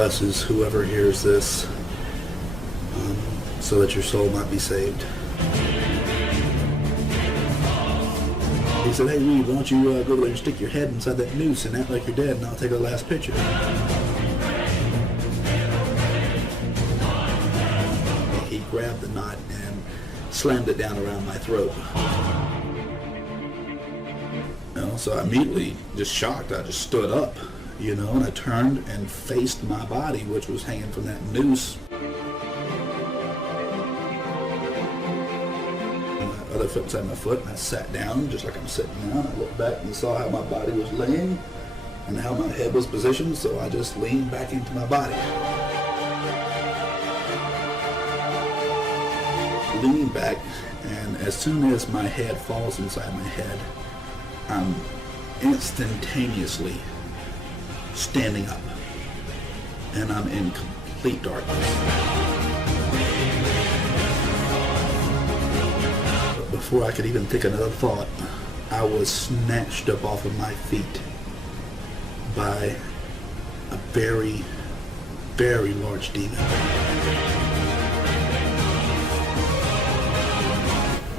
blesses whoever hears this, so that your soul might be saved. He said, "Hey Reed, why don't you go over there and stick your head inside that noose and act like you're dead, and I'll take the last picture." He grabbed the knot and slammed it down around my throat. So I immediately, just shocked, I just stood up, and I turned and faced my body, which was hanging from that noose. My other foot inside my foot, and I sat down just like I'm sitting now. I looked back and saw how my body was laying and how my head was positioned, so I just leaned back into my body. Lean back, and as soon as my head falls inside my head, I'm instantaneously standing up, and I'm in complete darkness. But before I could even think another thought, I was snatched up off of my feet by a very, very large demon.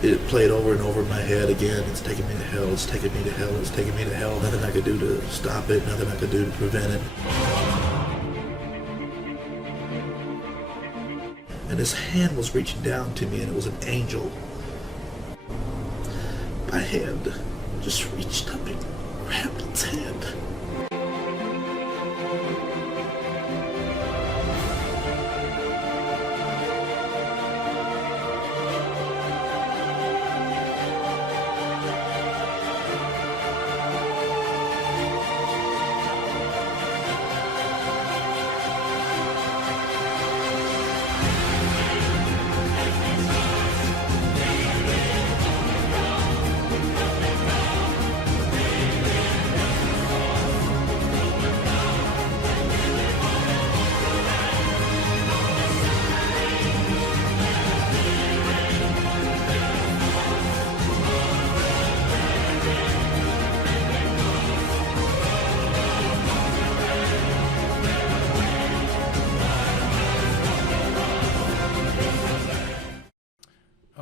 It played over and over in my head again. It's taking me to hell, it's taking me to hell, it's taking me to hell. Nothing I could do to stop it, nothing I could do to prevent it. And his hand was reaching down to me, and it was an angel. My hand just reached up and grabbed its hand.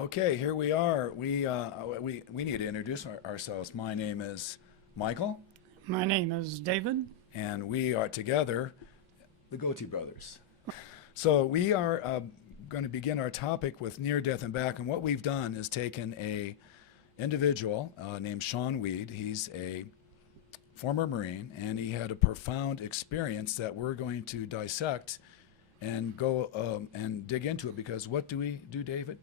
Okay, here we are. We need to introduce ourselves. My name is Michael. My name is David. And we are together, the Goatee brothers. So we are going to begin our topic with near death and back. And what we've done is taken a individual named Shawn Weed. He's a former Marine, and he had a profound experience that we're going to dissect and go and dig into it. Because what do we do, David?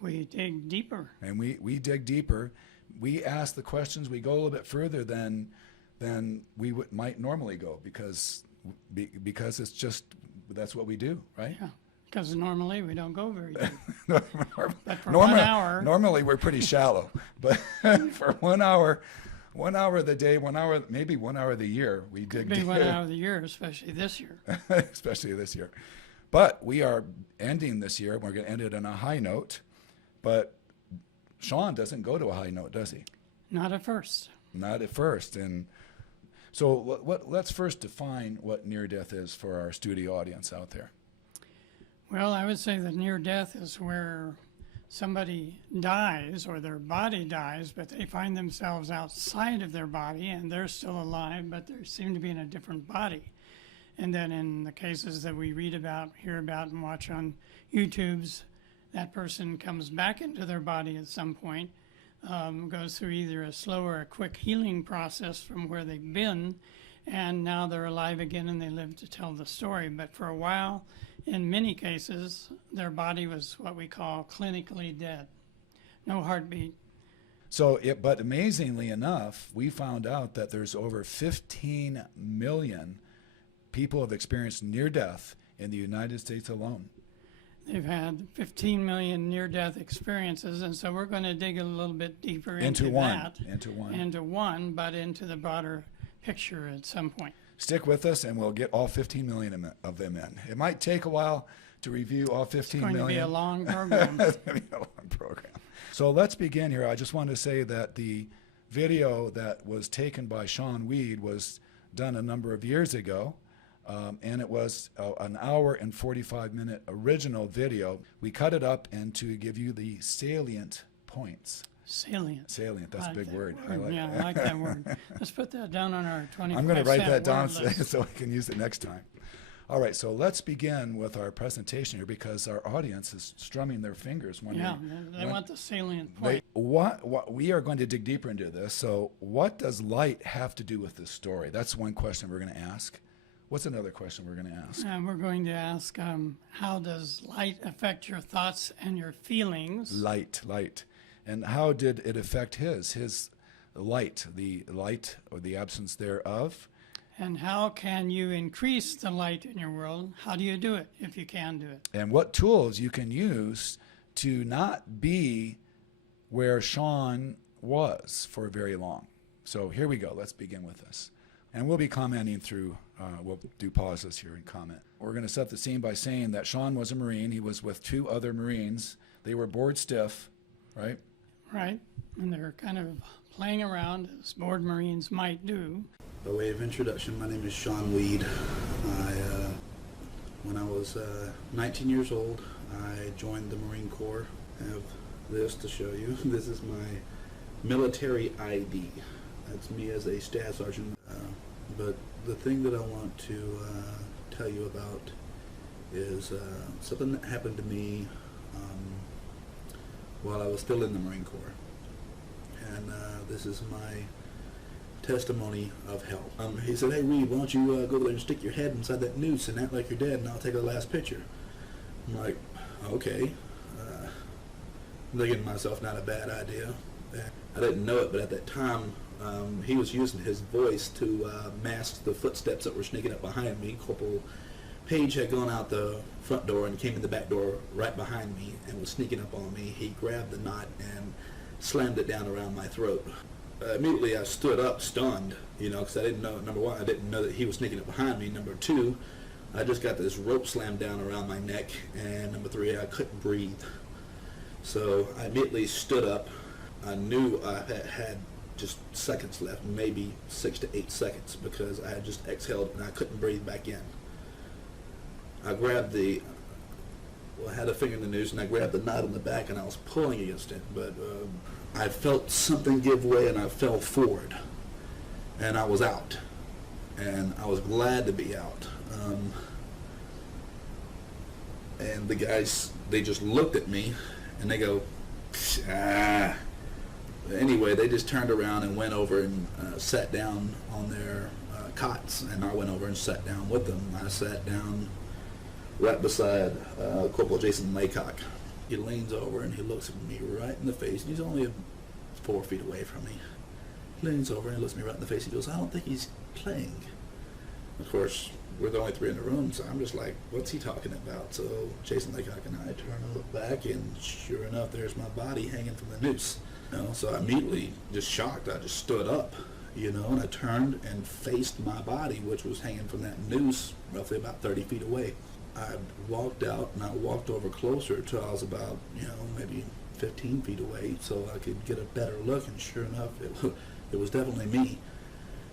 We dig deeper. And we dig deeper. We ask the questions. We go a little bit further than we might normally go, because it's just, that's what we do, right? Yeah, because normally we don't go very deep. But for 1 hour. Normally we're pretty shallow. But for 1 hour of the day, 1 hour, maybe 1 hour of the year, we dig deep. Maybe 1 hour of the year, especially this year. Especially this year. But we are ending this year. We're going to end it on a high note. But Shawn doesn't go to a high note, does he? Not at first. Not at first. And so let's first define what near death is for our studio audience out there. Well, I would say that near death is where somebody dies or their body dies, but they find themselves outside of their body and they're still alive, but they seem to be in a different body. And then in the cases that we read about, hear about, and watch on YouTube's, that person comes back into their body at some point, goes through either a slow or a quick healing process from where they've been, and now they're alive again and they live to tell the story. But for a while, in many cases, their body was what we call clinically dead. No heartbeat. So, but amazingly enough, we found out that there's over 15 million people have experienced near death in the United States alone. They've had 15 million near-death experiences, and so we're going to dig a little bit deeper into that. Into one, but into the broader picture at some point. Stick with us, and we'll get all 15 million of them in. It might take a while to review all 15 million. It's going to be a long program. It's going to be a long program. So let's begin here. I just want to say that the video that was taken by Shawn Weed was done a number of years ago. and it was an hour and 45-minute original video. We cut it up and to give you the salient points. Salient. Salient, that's a Like big that word. Yeah, I like that word. Let's put that down on our 25 I'm going to write that down word list. so we can use it next time. All right, so let's begin with our presentation here because our audience is strumming their fingers wondering. Yeah, they want the salient They, point. what we are going to dig deeper into this. So what does light have to do with this story? That's one question we're going to ask. What's another question we're going to ask? We're going to ask, how does light affect your thoughts and your feelings? Light. And how did it affect his light, the light or the absence thereof? And how can you increase the light in your world? How do you do it, if you can do it? And what tools you can use to not be where Shawn was for very long. So here we go. Let's begin with this. And we'll be commenting through, we'll do pauses here and comment. We're going to set the scene by saying that Shawn was a Marine. He was with 2 other Marines. They were bored stiff, right? Right? And they're kind of playing around, as bored Marines might do. By way of introduction, my name is Shawn Weed. When I was 19 years old, I joined the Marine Corps. I have this to show you. This is my military ID. That's me as a staff sergeant. But the thing that I want to tell you about is something that happened to me while I was still in the Marine Corps. And this is my testimony of help. He said, "Hey Reed, why don't you go over there and stick your head inside that noose and act like you're dead, and I'll take the last picture." I'm like, okay. Thinking to myself, not a bad idea. I didn't know it, but at that time, he was using his voice to mask the footsteps that were sneaking up behind me. Corporal Page had gone out the front door and came in the back door right behind me and was sneaking up on me. He grabbed the knot and slammed it down around my throat. Immediately I stood up stunned, because I didn't know, number one, I didn't know that he was sneaking up behind me. Number two, I just got this rope slammed down around my neck. And number three, I couldn't breathe. So I immediately stood up. I knew I had just seconds left, maybe 6 to 8 seconds, because I had just exhaled and I couldn't breathe back in. I grabbed I had a finger in the noose and I grabbed the knot in the back and I was pulling against it, but I felt something give way and I fell forward and I was out, and I was glad to be out. And the guys, they just looked at me and they go, ah. Anyway, they just turned around and went over and sat down on their cots, and I went over and sat down with them. I sat down right beside Corporal Jason Laycock. He leans over and he looks at me right in the face. He's only 4 feet away from me. He leans over and he looks me right in the face. He goes, "I don't think he's playing." Of course, we're the only 3 in the room, so I'm just like, what's he talking about? So Jason Laycock and I turn and look back, and sure enough, there's my body hanging from the noose. So I immediately, just shocked, I just stood up, and I turned and faced my body, which was hanging from that noose roughly about 30 feet away. I walked out and I walked over closer till I was about, maybe 15 feet away so I could get a better look, and sure enough, it was definitely me.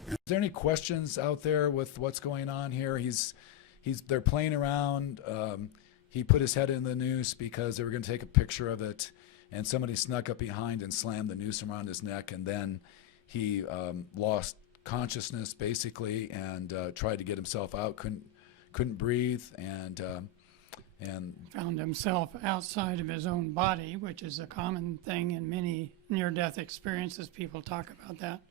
Is there any questions out there with what's going on here? They're playing around. He put his head in the noose because they were going to take a picture of it, and somebody snuck up behind and slammed the noose around his neck, and then he lost consciousness basically and tried to get himself out, couldn't breathe, and Found himself outside of his own body, which is a common thing in many near-death experiences. People talk about that,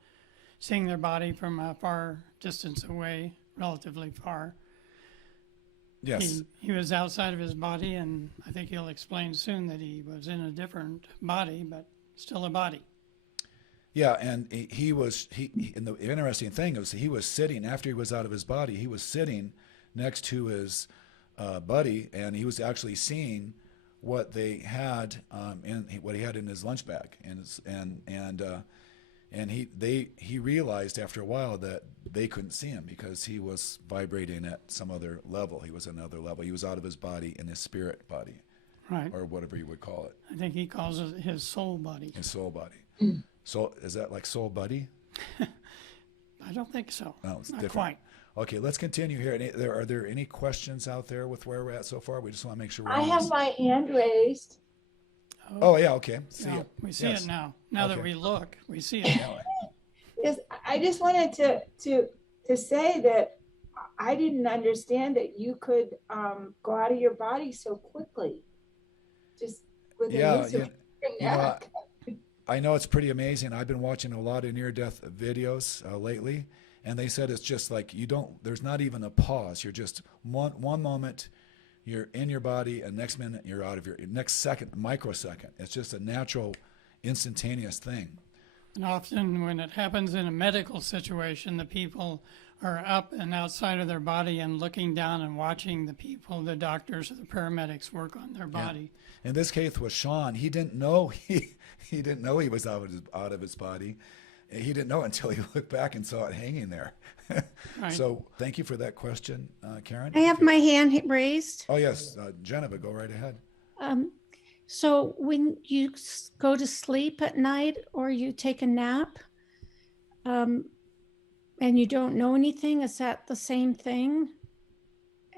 seeing their body from a far distance away, relatively far. yes. He was outside of his body, and I think he'll explain soon that he was in a different body, but still a body. Yeah, and and the interesting thing was he was sitting, after he was out of his body, he was sitting next to his buddy, and he was actually seeing what they had what he had in his lunch bag, and he realized after a while that they couldn't see him because he was vibrating at some other level. He was another level. He was out of his body in his spirit body, Right. or whatever you would call it. I think he calls it his soul body. His soul body. So is that like soul buddy? I don't think so. No, it's Not different. quite. Okay, let's continue here. Are there any questions out there with where we're at so far? We just want to make sure we're I on have this. my hand raised. Oh, yeah, okay. See Yeah, it. we see Yes. it now. Now that Okay. we look, we see it. Yeah. Yes, I just wanted to say that I didn't understand that you could go out of your body so quickly, just with the Yeah, use of your you know, neck. I know it's pretty amazing. I've been watching a lot of near-death videos lately, and they said it's just like there's not even a pause. You're just one moment, you're in your body, and next minute you're out of your next second, microsecond. It's just a natural, instantaneous thing. And often when it happens in a medical situation, the people are up and outside of their body and looking down and watching the people, the doctors or the paramedics work on their body. In this case with Shawn, he didn't know he didn't know he was out of his body. He didn't know until he looked back and saw it hanging there. Right. So thank you for that question, Karen. I have my hand raised. Oh yes, Geneva, go right ahead. So when you go to sleep at night or you take a nap, and you don't know anything, is that the same thing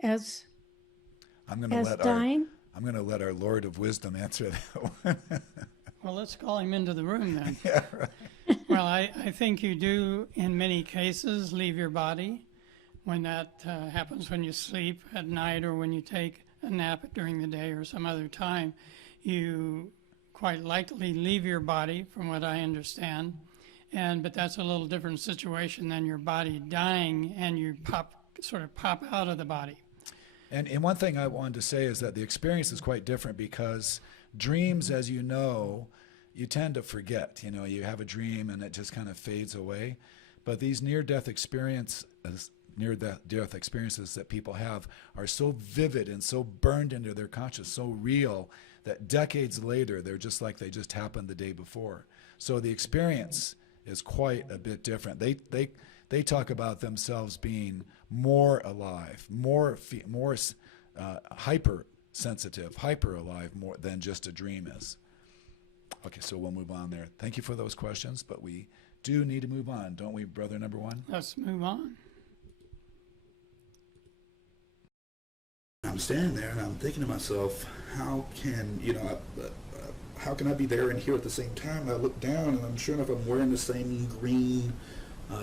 as I'm going to dying? I'm going to let our Lord of Wisdom answer that one. Well, let's call him into the room then. Yeah, right. Well, I think you do, in many cases, leave your body when that happens when you sleep at night or when you take a nap during the day or some other time. You quite likely leave your body, from what I understand, but that's a little different situation than your body dying and you sort of pop out of the body. And one thing I wanted to say is that the experience is quite different because dreams, as you know, you tend to forget. You know, you have a dream and it just kind of fades away. But these near-death experiences that people have are so vivid and so burned into their conscious, so real, that decades later, they're just like they just happened the day before. So the experience is quite a bit different. They talk about themselves being more alive, more hypersensitive, hyper alive, more than just a dream is. Okay, so we'll move on there. Thank you for those questions, but we do need to move on, don't we, brother number one? Let's move on. I'm standing there and I'm thinking to myself, how can I be there and here at the same time? I look down and I'm sure enough I'm wearing the same green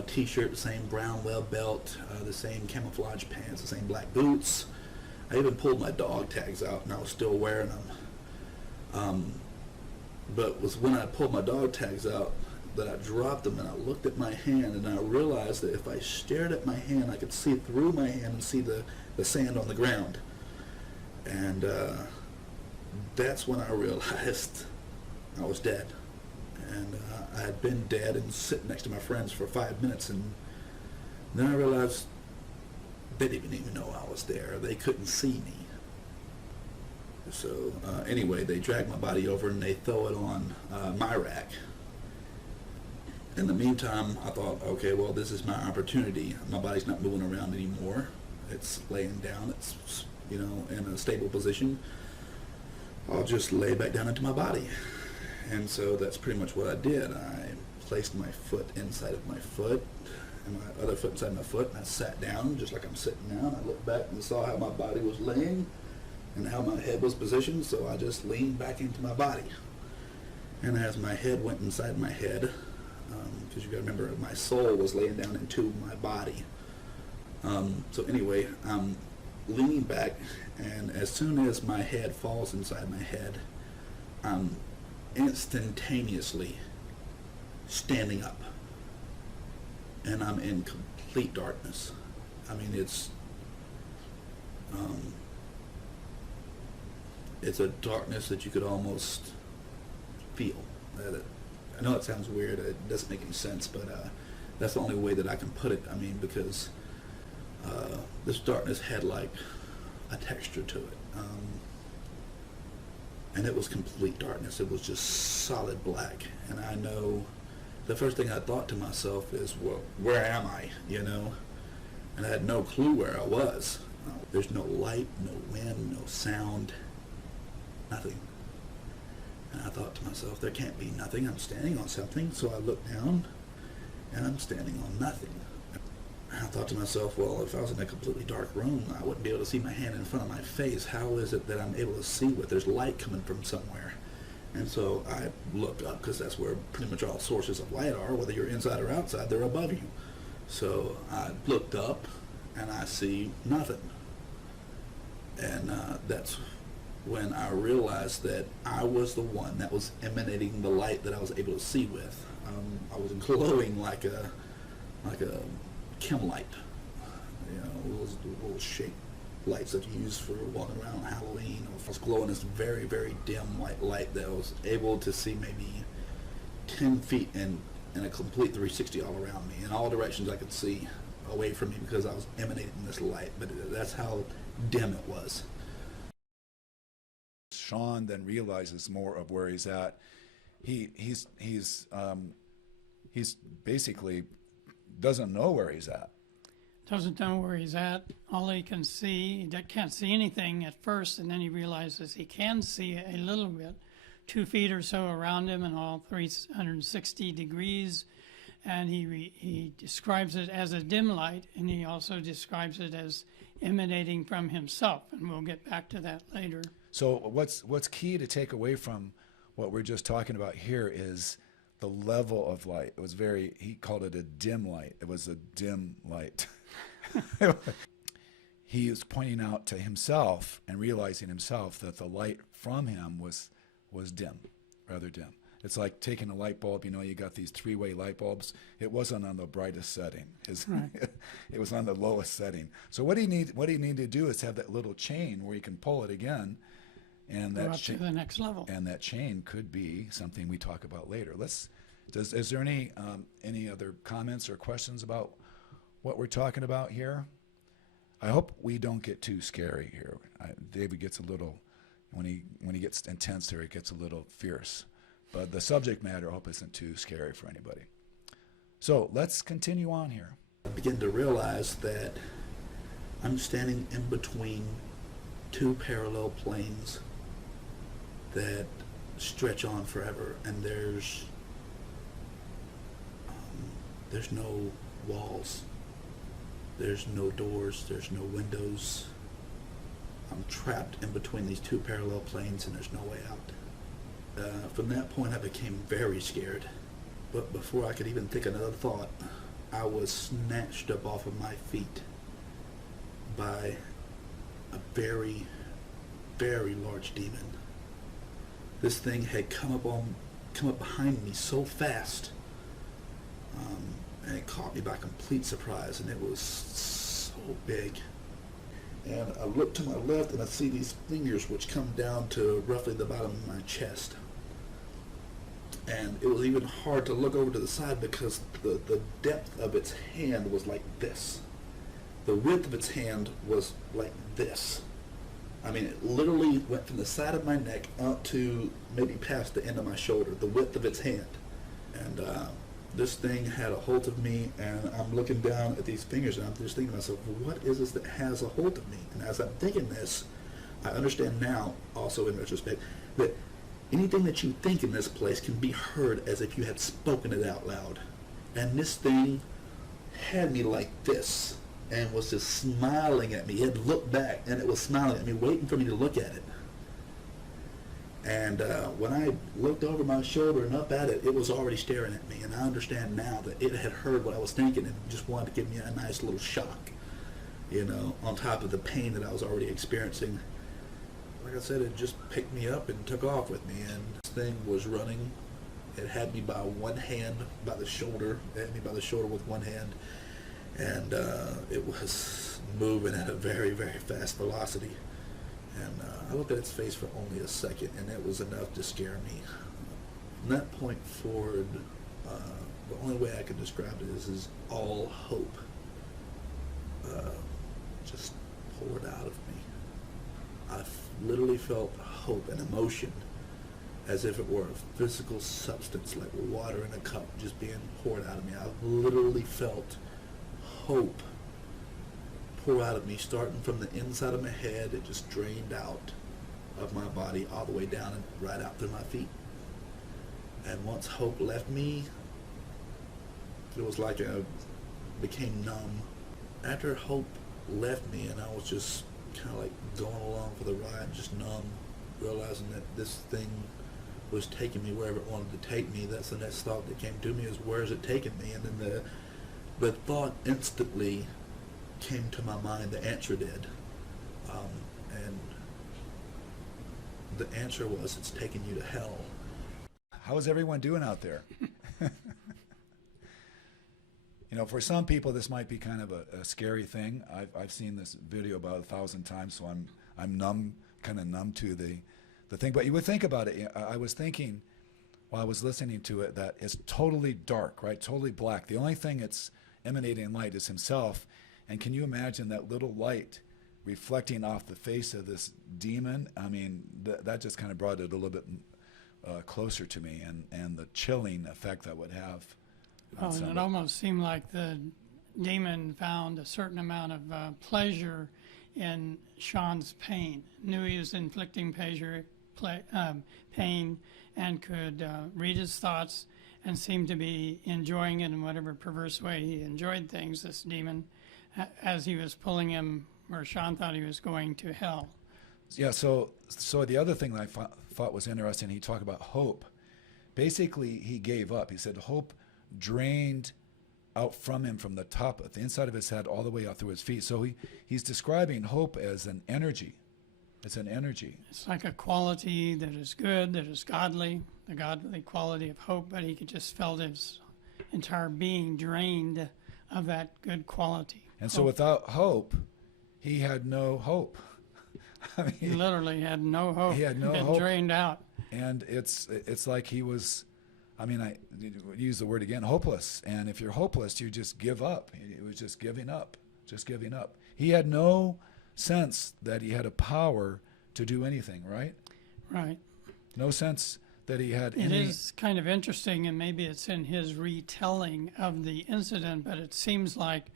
t-shirt, the same brown web belt, the same camouflage pants, the same black boots. I even pulled my dog tags out and I was still wearing them. But it was when I pulled my dog tags out that I dropped them and I looked at my hand and I realized that if I stared at my hand, I could see through my hand and see the sand on the ground. And that's when I realized I was dead. And I had been dead and sitting next to my friends for 5 minutes, and then I realized they didn't even know I was there. They couldn't see me. So anyway, they drag my body over and they throw it on my rack. In the meantime, I thought, okay, well, this is my opportunity. My body's not moving around anymore. It's laying down. It's, in a stable position. I'll just lay back down into my body. And so that's pretty much what I did. I placed my foot inside of my foot and my other foot inside my foot, and I sat down just like I'm sitting now. And I looked back and saw how my body was laying and how my head was positioned, so I just leaned back into my body. And as my head went inside my head, because you got to remember, my soul was laying down into my body. So anyway, I'm leaning back, and as soon as my head falls inside my head, I'm instantaneously standing up, and I'm in complete darkness. I mean, it's a darkness that you could almost feel. I know it sounds weird, it doesn't make any sense, but that's the only way that I can put it. I mean, because this darkness had like a texture to it. And it was complete darkness. It was just solid black. And I know the first thing I thought to myself is, well, where am I, And I had no clue where I was. There's no light, no wind, no sound, nothing. And I thought to myself, there can't be nothing. I'm standing on something. So I looked down, and I'm standing on nothing. I thought to myself, well, if I was in a completely dark room, I wouldn't be able to see my hand in front of my face. How is it that I'm able to see what there's light coming from somewhere? And so I looked up, because that's where pretty much all sources of light are, whether you're inside or outside, they're above you. So I looked up and I see nothing. And that's when I realized that I was the one that was emanating the light that I was able to see with. I was glowing like a chem light, you know, those little shaped lights that you use for walking around on Halloween. I was glowing this very, very dim white light that I was able to see maybe 10 feet in a complete 360 all around me. In all directions I could see away from me because I was emanating this light, but that's how dim it was. Shawn then realizes more of where he's at. He's basically doesn't know where he's at. Doesn't know where he's at. All he can see, he can't see anything at first, and then he realizes he can see a little bit, 2 feet or so around him, and all 360 degrees. And he describes it as a dim light, and he also describes it as emanating from himself, and we'll get back to that later. So what's key to take away from what we're just talking about here is the level of light. It was he called it a dim light. It was a dim light. He is pointing out to himself and realizing himself that the light from him was dim, rather dim. It's like taking a light bulb, you know, you got these 3-way light bulbs. It wasn't on the brightest setting. Right. It was on the lowest setting. So what he needed to do is have that little chain where he can pull it again, and Go that up to the next level. And that chain could be something we talk about later. Is there any other comments or questions about what we're talking about here? I hope we don't get too scary here. David gets a little, when he gets intense there, it gets a little fierce. But the subject matter, I hope, isn't too scary for anybody. So let's continue on here. I begin to realize that I'm standing in between 2 parallel planes that stretch on forever, and there's no walls, there's no doors, there's no windows. I'm trapped in between these 2 parallel planes, and there's no way out. From that point I became very scared, but before I could even think another thought, I was snatched up off of my feet by a very, very large demon. This thing had come up behind me so fast, and it caught me by complete surprise, and it was so big. And I look to my left and I see these fingers which come down to roughly the bottom of my chest. And it was even hard to look over to the side because the depth of its hand was like this. The width of its hand was like this. I mean, it literally went from the side of my neck out to maybe past the end of my shoulder, the width of its hand. And this thing had a hold of me, and I'm looking down at these fingers, and I'm just thinking to myself, what is this that has a hold of me? And as I'm thinking this, I understand now, also in retrospect, that anything that you think in this place can be heard as if you had spoken it out loud. And this thing had me like this and was just smiling at me. It had looked back and it was smiling at me, waiting for me to look at it. And when I looked over my shoulder and up at it, it was already staring at me. And I understand now that it had heard what I was thinking and just wanted to give me a nice little shock, you know, on top of the pain that I was already experiencing. Like I said, it just picked me up and took off with me, and this thing was running. It had me by one hand, by the shoulder. It had me by the shoulder with one hand, and it was moving at a very, very fast velocity. And I looked at its face for only a second, and it was enough to scare me. From that point forward, the only way I can describe it is all hope just poured out of me. I literally felt hope and emotion as if it were a physical substance, like water in a cup just being poured out of me. I literally felt hope pour out of me, starting from the inside of my head. It just drained out of my body all the way down and right out through my feet. And once hope left me, it was like I became numb. after hope left me and I was just kind of like going along for the ride, just numb, realizing that this thing was taking me wherever it wanted to take me, that's the next thought that came to me, is where is it taking me? And then the thought instantly came to my mind, the answer did. And the answer was, it's taking you to hell. How's everyone doing out there? You know, for some people, this might be kind of a scary thing. I've seen this video about 1,000 times, so I'm numb, kind of numb to the thing. But you would think about it. I was thinking while I was listening to it that it's totally dark, right? Totally black. The only thing that's emanating light is himself. And can you imagine that little light reflecting off the face of this demon? I mean, that just kind of brought it a little bit closer to me, and the chilling effect that would have. Oh, and it almost seemed like the demon found a certain amount of pleasure in Shawn's pain. Knew he was inflicting pain, and could read his thoughts, and seemed to be enjoying it in whatever perverse way he enjoyed things, this demon, as he was pulling him, or Shawn thought he was going to hell. Yeah, so the other thing that I thought was interesting, he talked about hope. Basically, he gave up. He said hope drained out from him from the top, at the inside of his head, all the way out through his feet. So he's describing hope as an energy. It's an energy. It's like a quality that is good, that is godly, the godly quality of hope, but he could just felt his entire being drained of that good quality. And so without hope, he had no hope. I mean, He literally had no hope. He had no Been hope. drained out. And it's like he was, I mean, I use the word again, hopeless. And if you're hopeless, you just give up. It was just giving up, just giving up. He had no sense that he had a power to do anything, right? Right. No sense that he had It any. is kind of interesting, and maybe it's in his retelling of the incident, but it seems like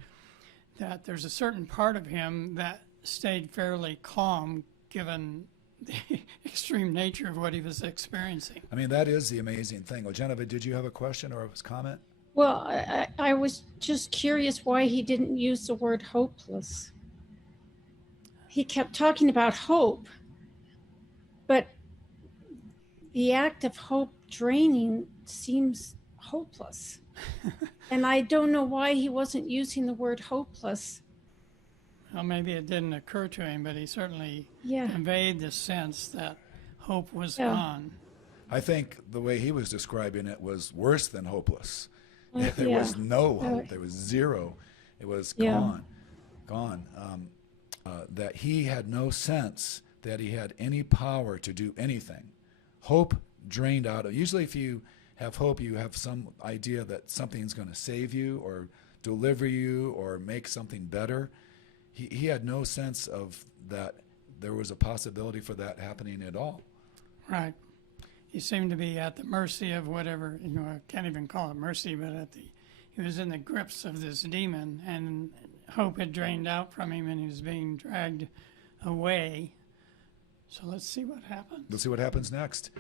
that there's a certain part of him that stayed fairly calm given the extreme nature of what he was experiencing. I mean, that is the amazing thing. Well, Genevieve, did you have a question or a comment? Well, I was just curious why he didn't use the word hopeless. He kept talking about hope, but the act of hope draining seems hopeless. And I don't know why he wasn't using the word hopeless. Well, maybe it didn't occur to him, but he certainly Yeah. conveyed the sense that hope was Yeah. gone. I think the way he was describing it was worse than hopeless. There Yeah. was no hope. There was zero. It was Yeah. gone. That he had no sense that he had any power to do anything. Hope drained out of. Usually if you have hope, you have some idea that something's going to save you or deliver you or make something better. He had no sense of that there was a possibility for that happening at all. Right. He seemed to be at the mercy of whatever, I can't even call it mercy, but he was in the grips of this demon, and hope had drained out from him, and he was being dragged away. So let's see what happens. Let's see what happens next.